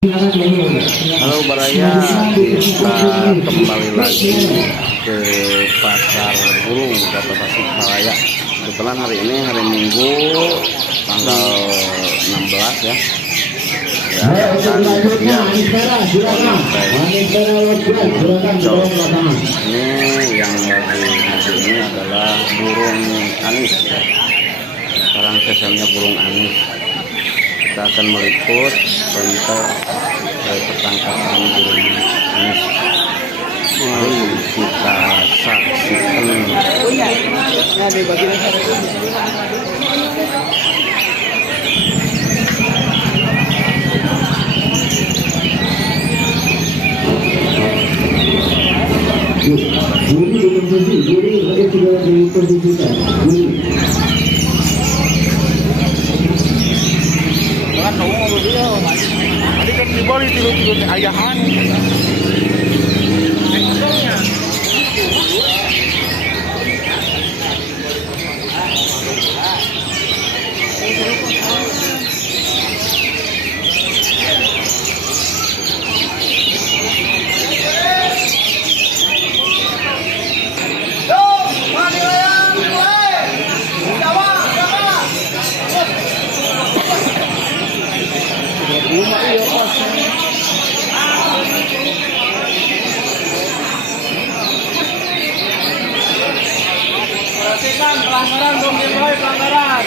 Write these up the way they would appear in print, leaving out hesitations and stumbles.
Halo Baraya, kita kembali lagi ke pasar burung Kota Tasikmalaya. Kebetulan hari ini hari Minggu tanggal 16 ya. Akan siang ini yang lagi masuk ini adalah burung anis. Sekarang spesialnya burung anis. Kita akan meliput tentang pertangkapan burung anis. Mari kita saksikan. Tadi kan di Bali tidur ayahan. Pelanggaran dong, pelanggaran.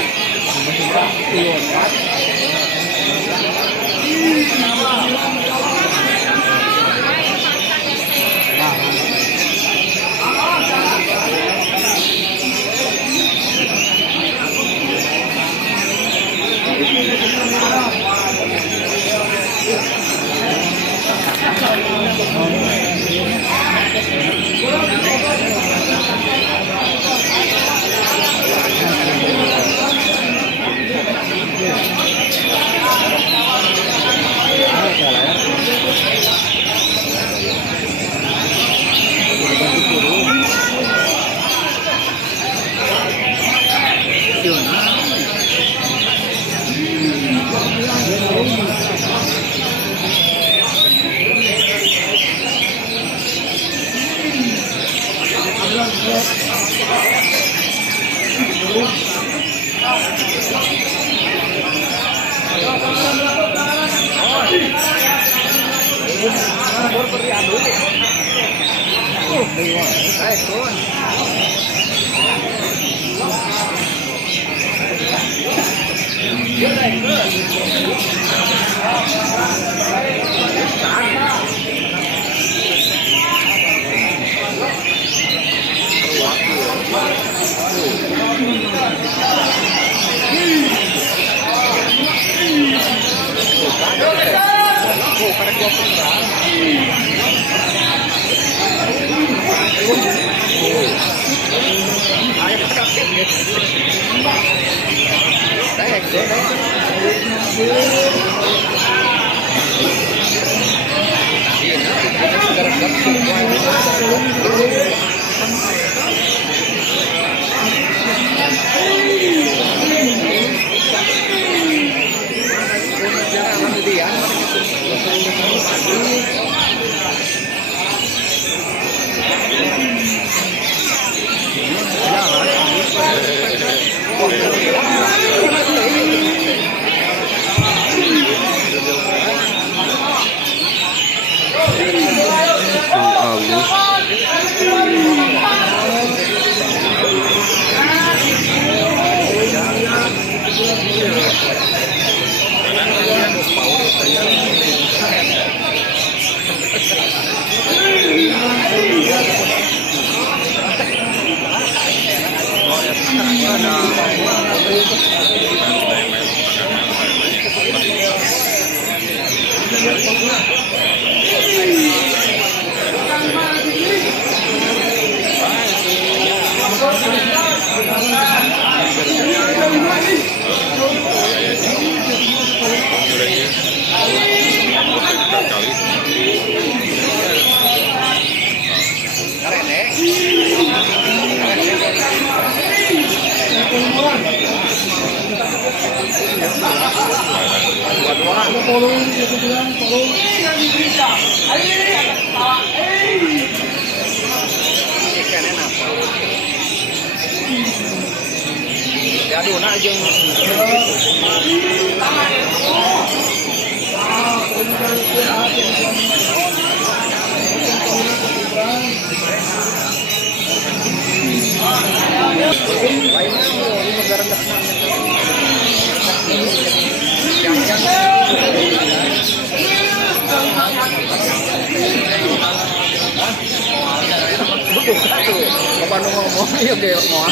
Bapak ngomong ya kayak mau.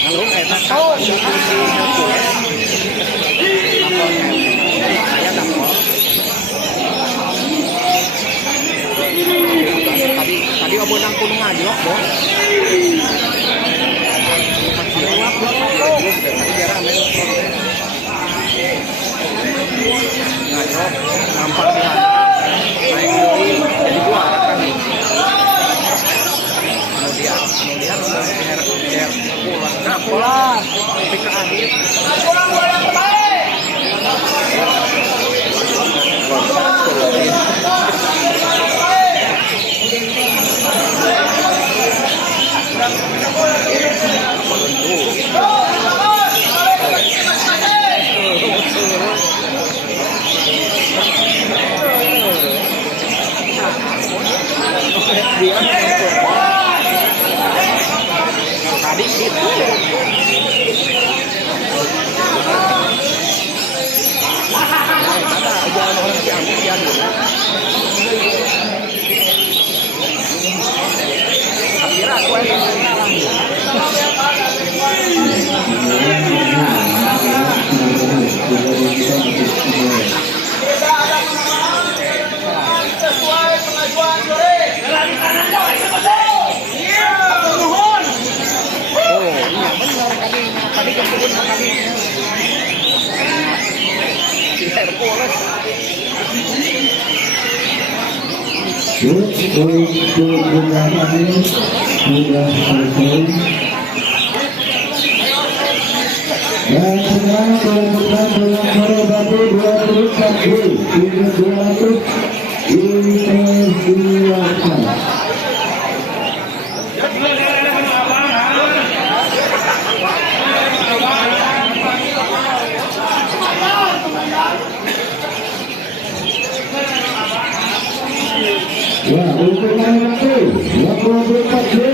Kalau enak tahu tadi obonang kuno ngajlok bos. Ngajlok nampak di sana naik doi jadi juara kan nih. Kemudian pulang pulang sampai ke akhir. Tadi gitu. Ada ajaran orang Ciamis ya dulu. Akhirnya aku sesuai pengajuan sore. Lagi kanan jauh tadi kemudian kami di Hercules dan sekarang kelanjutan dalam Korobatu 240 ini tersilakan. Ya, untuk Korobatu 24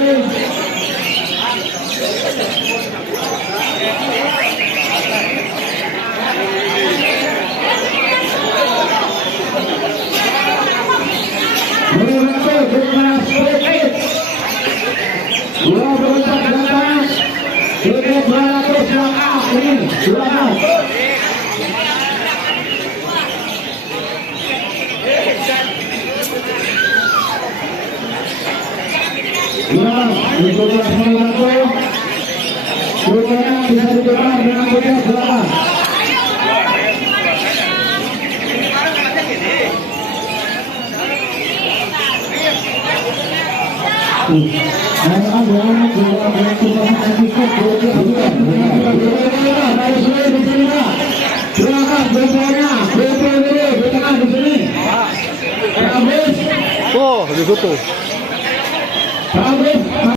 bisa ditukar dengan mudah silakan. Jangan di situ. Habis